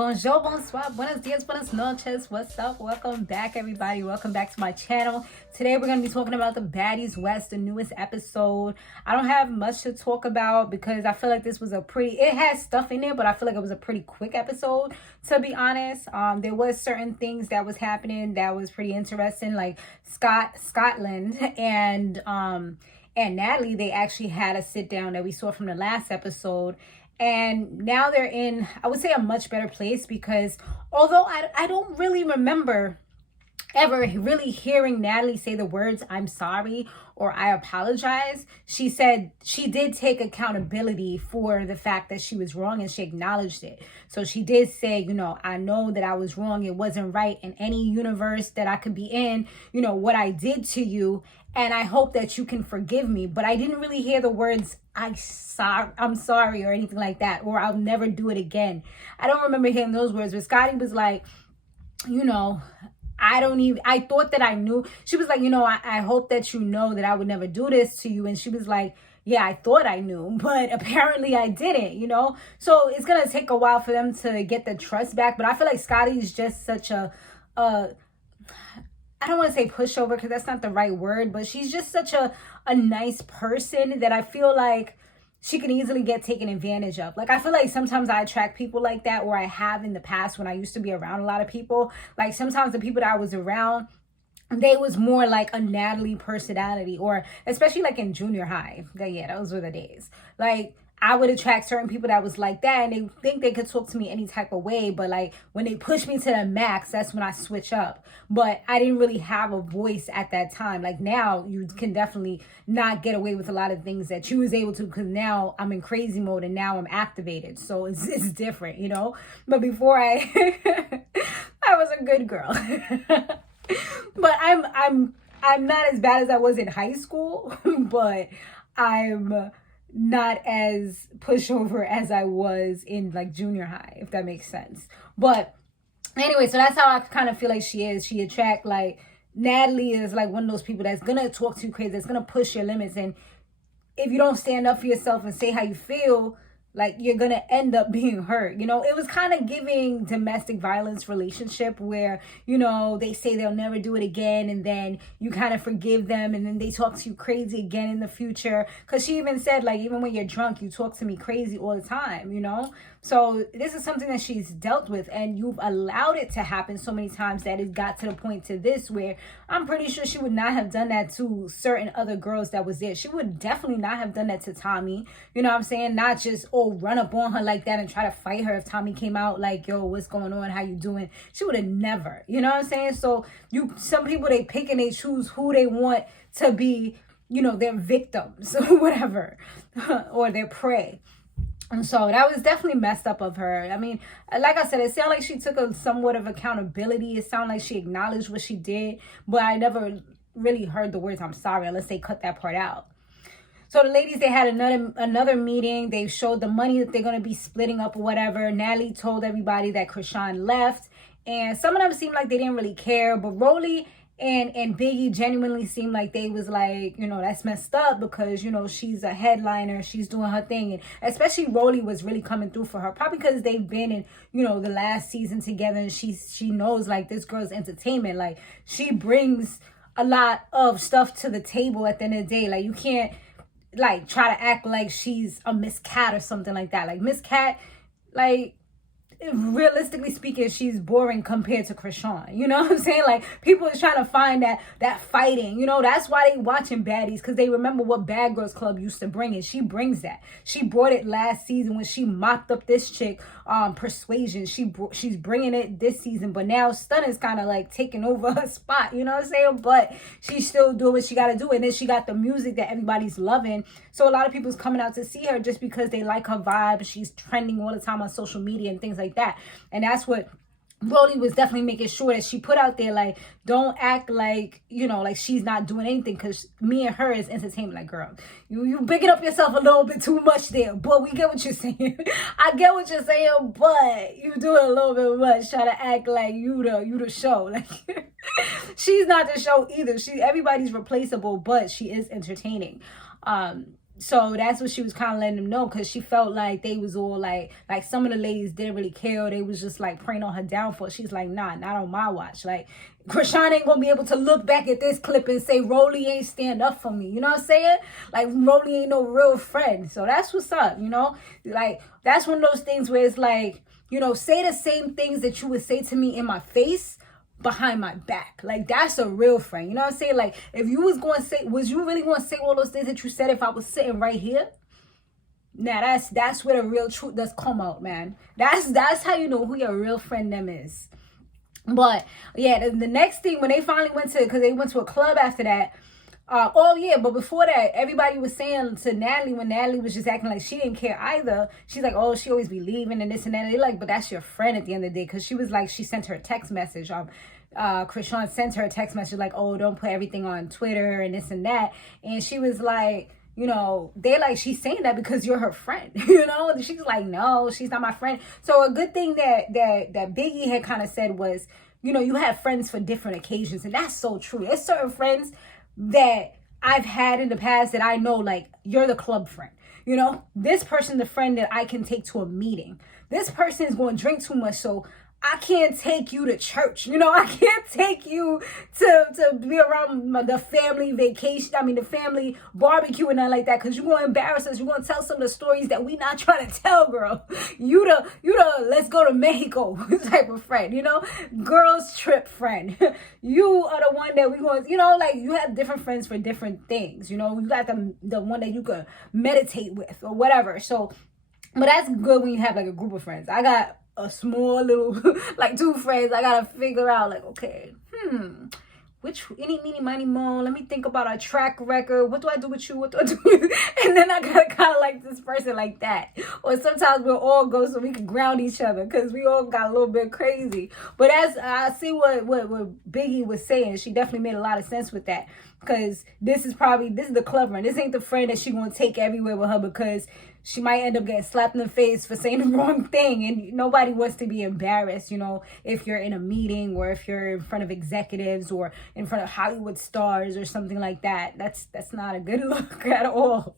Bonjour, bonsoir, buenos dias, buenas noches. What's up? Welcome back, everybody. Welcome back to my channel. Today, we're going to be talking about the Baddies West, the newest episode. I don't have much to talk about because I feel like this was it has stuff in there, but I feel like it was a pretty quick episode, to be honest. There was certain things that was happening that was pretty interesting, like Scotland and Natalie. They actually had a sit down that we saw from the last episode. And now they're in, I would say, a much better place because although I don't really remember ever really hearing Natalie say the words, "I'm sorry" or "I apologize," she said she did take accountability for the fact that she was wrong and she acknowledged it. So she did say, I know that I was wrong. It wasn't right in any universe that I could be in, what I did to you. And I hope that you can forgive me. But I didn't really hear the words, I'm sorry or anything like that, or I'll never do it again. I don't remember hearing those words. But Scotty was like, I thought that I knew. She was like, I hope that you know that I would never do this to you. And she was like, yeah, I thought I knew, but apparently I didn't, So it's going to take a while for them to get the trust back. But I feel like Scotty is just such I don't want to say pushover because that's not the right word, but she's just such a nice person that I feel like she can easily get taken advantage of. Like, I feel like sometimes I attract people like that, or I have in the past when I used to be around a lot of people. Like, sometimes the people that I was around, they was more like a Natalie personality, or especially like in junior high. Those were the days. Like, I would attract certain people that was like that, and they think they could talk to me any type of way. But like when they push me to the max, that's when I switch up. But I didn't really have a voice at that time. Like now, you can definitely not get away with a lot of things that you was able to, because now I'm in crazy mode and now I'm activated. So it's different, But before I was a good girl. But I'm not as bad as I was in high school, but I'm not as pushover as I was in like junior high, if that makes sense. But anyway, so that's how I kind of feel like she is. She attract, like, Natalie is like one of those people that's gonna talk to you crazy, that's gonna push your limits, and if you don't stand up for yourself and say how you feel, like, you're gonna end up being hurt. It was kind of giving domestic violence relationship where, they say they'll never do it again, and then you kind of forgive them, and then they talk to you crazy again in the future. Because she even said, like, even when you're drunk, you talk to me crazy all the time, So this is something that she's dealt with, and you've allowed it to happen so many times that it got to the point to this where I'm pretty sure she would not have done that to certain other girls that was there. She would definitely not have done that to Tommy. You know what I'm saying? Not just, run up on her like that and try to fight her if Tommy came out like, yo, what's going on? How you doing? She would have never, you know what I'm saying? So some people, they pick and they choose who they want to be, their victims or whatever, or their prey. And so that was definitely messed up of her. I mean, like I said, it sounded like she took somewhat of accountability. It sounded like she acknowledged what she did, but I never really heard the words "I'm sorry" unless they cut that part out. So the ladies, they had another meeting. They showed the money that they're going to be splitting up or whatever. Natalie told everybody that Krishan left. And some of them seemed like they didn't really care. But Rolly and Biggie genuinely seemed like they was like, that's messed up because, she's a headliner. She's doing her thing. And especially Rolly was really coming through for her. Probably because they've been in, the last season together. And she knows, like, this girl's entertainment. Like, she brings a lot of stuff to the table at the end of the day. Like, you can't, like, try to act like she's a Miss Cat or something like that. Like, Miss Cat, like, realistically speaking, she's boring compared to Krishan. You know what I'm saying? Like, people is trying to find that fighting. That's why they watching Baddies, because they remember what Bad Girls Club used to bring, and she brings that. She brought it last season when she mopped up this chick, Persuasion. She's bringing it this season, but now Stun is kind of like taking over her spot. You know what I'm saying? But she's still doing what she got to do, and then she got the music that everybody's loving. So a lot of people's coming out to see her just because they like her vibe. She's trending all the time on social media and things like that. And that's what Rolly was definitely making sure that she put out there, like, don't act like, like she's not doing anything, because me and her is entertainment. Like, girl, you bigging up yourself a little bit too much there, but we get what you're saying. I get what you're saying, but you do it a little bit much, try to act like you the show. Like, she's not the show either. Everybody's replaceable, but she is entertaining. So that's what she was kind of letting them know, because she felt like they was all like some of the ladies didn't really care, or they was just like preying on her downfall. She's like, nah, not on my watch. Like, Krishan ain't gonna be able to look back at this clip and say Rolly ain't stand up for me. You know what I'm saying? Like, Rolly ain't no real friend. So that's what's up, you know? Like, that's one of those things where it's like, you know, say the same things that you would say to me in my face behind my back. Like, that's a real friend. You know what I'm saying? Like, if you was going to say, was you really going to say all those things that you said if I was sitting right here? Now, that's where the real truth does come out, man. That's how you know who your real friend them is. But yeah, the next thing, when they finally went to, because they went to a club after that. Oh yeah, but before that, everybody was saying to Natalie, when Natalie was just acting like she didn't care either, she's like, oh, she always be leaving and this and that. And they're like, but that's your friend at the end of the day, because she was like, she sent her a text message. Krishan sent her a text message like, oh, don't put everything on Twitter and this and that. And she was like, you know, they're like, she's saying that because you're her friend, you know? And she's like, no, she's not my friend. So a good thing that Biggie had kind of said was, you know, you have friends for different occasions. And that's so true. There's certain friends that I've had in the past that I know, like, you're the club friend. You know, this person's the friend that I can take to a meeting. This person is going to drink too much, so I can't take you to church. You know, I can't take you to be around the family vacation. I mean, the family barbecue and nothing like that, because you're going to embarrass us. You're going to tell some of the stories that we not trying to tell, girl. You the let's go to Mexico type of friend, you know, girls trip friend. You are the one that we going, you know, like, you have different friends for different things. You know, you got the one that you could meditate with or whatever. So, but that's good when you have like a group of friends. I got a small little, like, 2 friends. I gotta figure out, like, okay, which, any, meeny, miny, mo, let me think about our track record. What do I do with you? What do I do with you? And then I gotta kind of like this person like that. Or sometimes we'll all go so we can ground each other, because we all got a little bit crazy. But as I see what Biggie was saying, she definitely made a lot of sense with that. Because this is the club friend. This ain't the friend that she gonna take everywhere with her, because she might end up getting slapped in the face for saying the wrong thing. And nobody wants to be embarrassed, you know, if you're in a meeting or if you're in front of executives or in front of Hollywood stars or something like that. That's not a good look at all.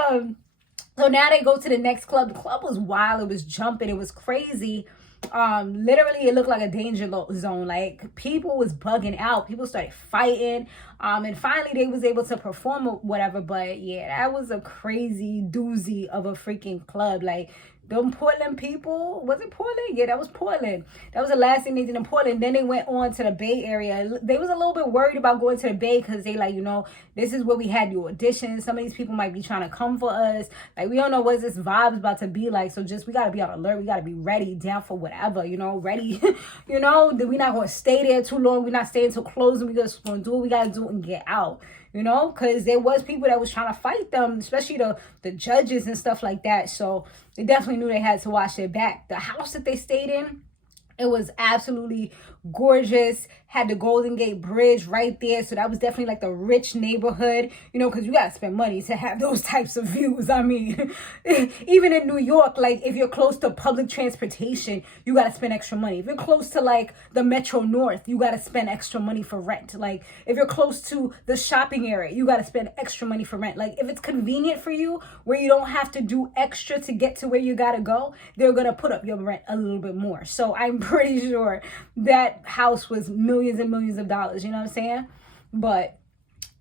So now they go to the next club. The club was wild. It was jumping. It was crazy. Literally it looked like a danger zone. Like, people was bugging out. People started fighting. And finally they was able to perform or whatever. But yeah, that was a crazy doozy of a freaking club. Like, them Portland people, was it Portland? Yeah, that was Portland. That was the last thing they did in Portland. Then they went on to the Bay Area. They was a little bit worried about going to the Bay, because they like, you know, this is where we had your auditions. Some of these people might be trying to come for us. Like, we don't know what this vibe's about to be like. So just, we got to be on alert. We got to be ready, down for whatever, you know, ready. You know, that we're not going to stay there too long. We're not staying till closing. We're just going to do what we got to do and get out. You know, because there was people that was trying to fight them, especially the judges and stuff like that. So they definitely knew they had to watch their back. The house that they stayed in, it was absolutely gorgeous. Had the Golden Gate Bridge right there. So that was definitely like the rich neighborhood, you know, because you got to spend money to have those types of views. I mean, even in New York, like, if you're close to public transportation, you got to spend extra money. If you're close to like the Metro North, you got to spend extra money for rent. Like, if you're close to the shopping area, you got to spend extra money for rent. Like, if it's convenient for you, where you don't have to do extra to get to where you got to go, they're going to put up your rent a little bit more. So I'm pretty sure that house was millions and millions of dollars, you know what I'm saying? But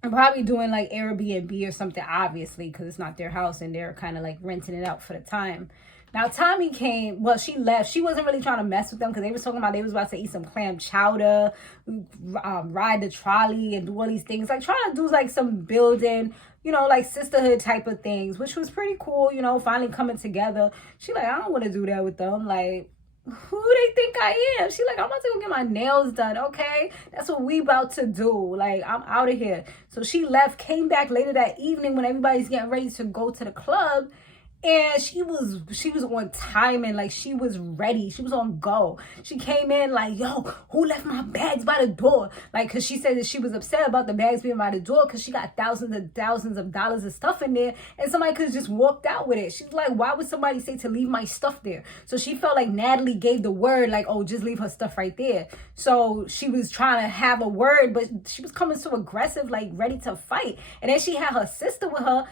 I'm probably doing like Airbnb or something, obviously, because it's not their house and they're kind of like renting it out for the time. Now, Tommy came, well, she left. She wasn't really trying to mess with them, because they was talking about they was about to eat some clam chowder, ride the trolley and do all these things. Like, trying to do like some building, you know, like sisterhood type of things, which was pretty cool, you know, finally coming together. She like, I don't want to do that with them. Like, who they think I am? She like, I'm about to go get my nails done, okay? That's what we about to do. Like, I'm out of here. So she left, came back later that evening when everybody's getting ready to go to the club. And she was on time, and like, she was ready. She was on go. She came in like, yo, who left my bags by the door? Like, because she said that she was upset about the bags being by the door, because she got thousands and thousands of dollars of stuff in there, and somebody could have just walked out with it. She's like, why would somebody say to leave my stuff there? So she felt like Natalie gave the word, like, oh, just leave her stuff right there. So she was trying to have a word, but she was coming so aggressive, like ready to fight. And then she had her sister with her.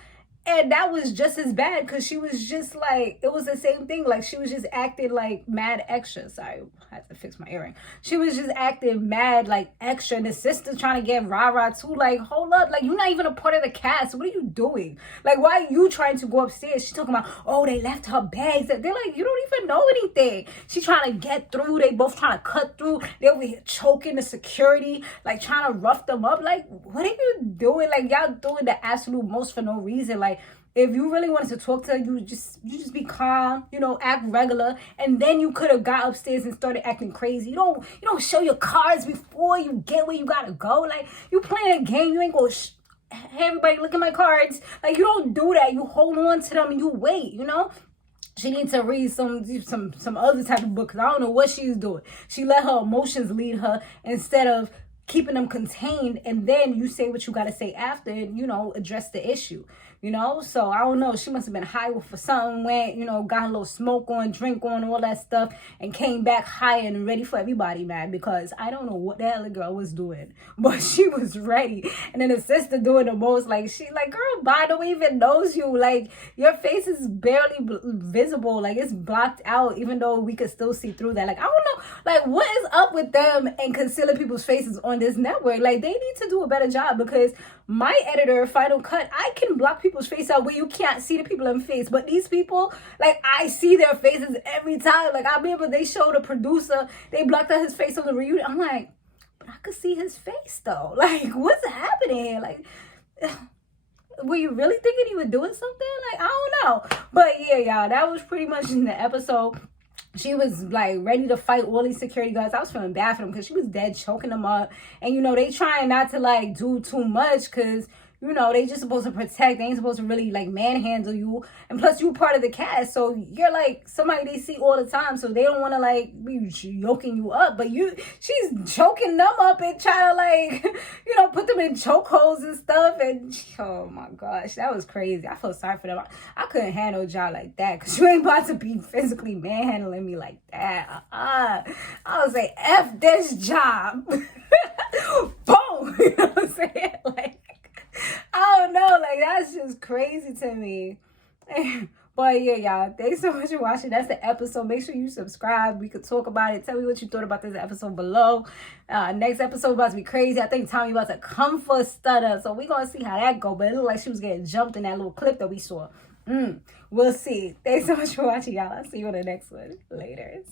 And that was just as bad because she was just like, it was the same thing. Like, she was just acting like mad extra. Sorry, I had to fix my earring. She was just acting mad like extra. And the sister trying to get rah-rah too. Like, hold up. Like, you're not even a part of the cast. What are you doing? Like, why are you trying to go upstairs? She's talking about, oh, they left her bags. They're like, you don't even know anything. She's trying to get through. They both trying to cut through. They over here choking the security. Like, trying to rough them up. Like, what are you doing? Like, y'all doing the absolute most for no reason. Like, if you really wanted to talk to her, you just be calm, you know, act regular, and then you could have got upstairs and started acting crazy. You don't show your cards before you get where you gotta go. Like, you playing a game, you ain't gonna hey, everybody, look at my cards. Like, you don't do that. You hold on to them and you wait, you know. She needs to read some other type of book, because I don't know what she's doing. She let her emotions lead her instead of keeping them contained, and then you say what you got to say after and, you know, address the issue, you know. So I don't know, she must have been high for something, went, you know, got a little smoke on, drink on, all that stuff, and came back high and ready for everybody, man, because I don't know what the hell the girl was doing, but she was ready. And then the sister doing the most, like, she like, girl, bye, nobody even knows you, like, your face is barely visible, like, it's blocked out, even though we could still see through that. Like, I don't know, like, what is up with them and concealing people's faces on this network? Like, they need to do a better job, because my editor, Final Cut, I can block people's face out where you can't see the people in the face, but these people, like, I see their faces every time. Like, I remember they showed a producer, they blocked out his face on the reunion. I'm like, but I could see his face though. Like, what's happening here? Like, were you really thinking he was doing something? Like, I don't know. But yeah, y'all, that was pretty much in the episode. She was like ready to fight all these security guards. I was feeling bad for them because she was dead choking them up. And, you know, they trying not to like do too much because, you know, they just supposed to protect. They ain't supposed to really like manhandle you. And plus you part of the cast. So you're like somebody they see all the time. So they don't want to like be yoking you up. But she's choking them up and trying to like, you know, put them in chokeholds and stuff. And oh my gosh, that was crazy. I feel sorry for them. I couldn't handle a job like that. Because you ain't about to be physically manhandling me like that. I was like, F this job. Boom. You know what I'm saying? Like, I don't know, like, that's just crazy to me. But yeah, y'all, thanks so much for watching. That's the episode. Make sure you subscribe. We could talk about it. Tell me what you thought about this episode below. Next episode about to be crazy. I think Tommy about to come for a stutter, so we gonna see how that go. But it looked like she was getting jumped in that little clip that we saw. We'll see. Thanks so much for watching, y'all. I'll see you on the next one. Later.